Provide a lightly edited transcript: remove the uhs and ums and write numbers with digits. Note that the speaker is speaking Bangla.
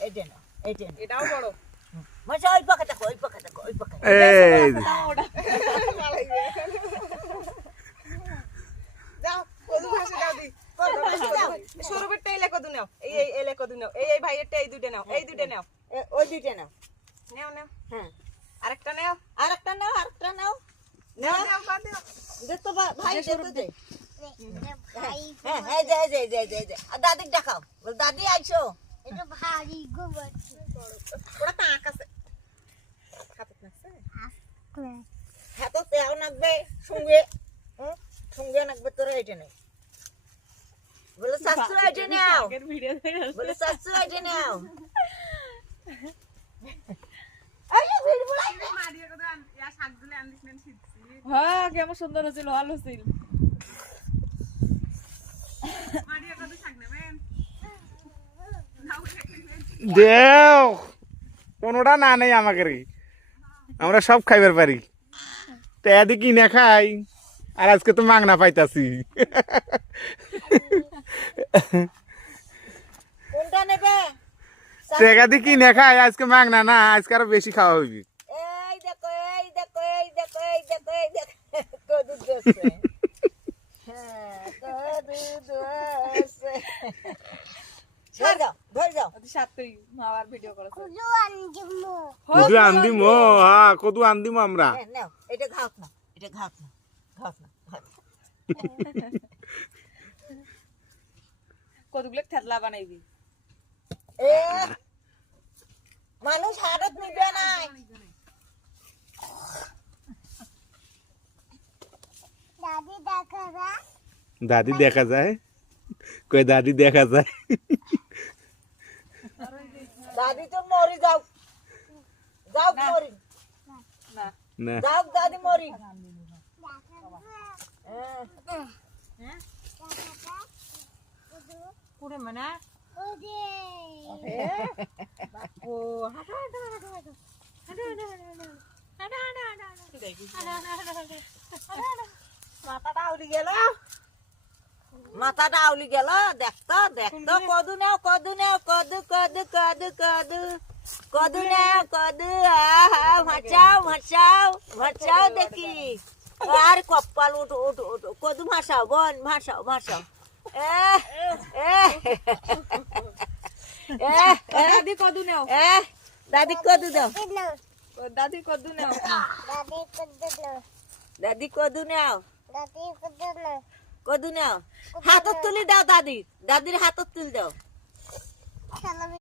এইটা নাও এইটা নাও এটাও বড় মশা ওই পাকা দেখো ওই পাকা দেখো ওই পাকা এই যাও কদু ঘাসে দাও দি সরবেরটা এলে কদু নাও এই এই এলে কদু নাও এই এই ভাইয়েরটা এই দুটো নাও এই দুটো নাও ওই দুইটা নাও নাও নাও হ্যাঁ আরেকটা নাও আরেকটা নাও আরেকটা নাও নাও নাও বাদ দাও দে তো ভাই দে তো দে হ্যাঁ হ্যাঁ যাই যাই যাই যাই যাই আর দাদিকে দেখাও বল দাদি আইছো এটা ভারী গোবর ওরা তো আকাশে হাতে লাগছে হাতত তেও নাকবে সঙ্গে সঙ্গে নাকবে তোরা এটা নেই বলে শাশু এটা নাও বলে শাশু এটা নাও আরে ভিড় বলাই মারিয়া কদু ইয়া শাক দিলে আনদিস নেন সিদ্ধি হ্যাঁ কেমন সুন্দর হয়েছিল ভালো ছিল মারিয়া কদু শাক নেবেন নাও দেও কোনোটা না নেই আমাকে আমরা সব খাইবার পারি তো এদি কিনে খাই আর আজকে তো মাগনা পাইতাছি কোনটা নেবে টেকা দি কিনে খাই আজকে মাগনা না আজকে আরো বেশি খাওয়া হইবি এই দেখো এই দেখো এই দেখো এই দেখো এই দেখো কদু দোসে হ্যাঁ কদু দোসে ধরে যাও অতি সাতই মা আবার ভিডিও করেছে কুজু আনজিমু কদু আন্দিমো হ্যাঁ কদু আন্দিমো আমরা হ্যাঁ নাও এটা ঘাস না এটা ঘাস না ঘাস না কতগুলো থেতলা বানাইবি এ মানুষ হাড়ত নিবে নাই দাদি দেখাবা দাদি দেখা যায় কই দাদি দেখা যায় দাদি তো মরি যাও যাও মরি না না যাও দাদি মরি পুরো মানে ওদে ও হাঁটো হাঁটো হাঁটো হাঁটো মাথাটা আউলি গেল মাথাটা আউলি গেল দেখতো দেখতো কদু নাও কদু নাও কদু কদু কদু কদু কদু নাও কদু আহা ভাসাও ভাসাও ভাসাও দেখি আর কপাল উঠো উঠো উঠো কদু ভাসাও বোন ভাসাও ভাসাও দাদি কদু নাও দাদি কদু দাও দাদি কদু নাও দাদি কদু নাও দাদি কুদু কদু নাও হাতত তুলি দাও দাদি দাদির হাতত তুলি দাও খেলা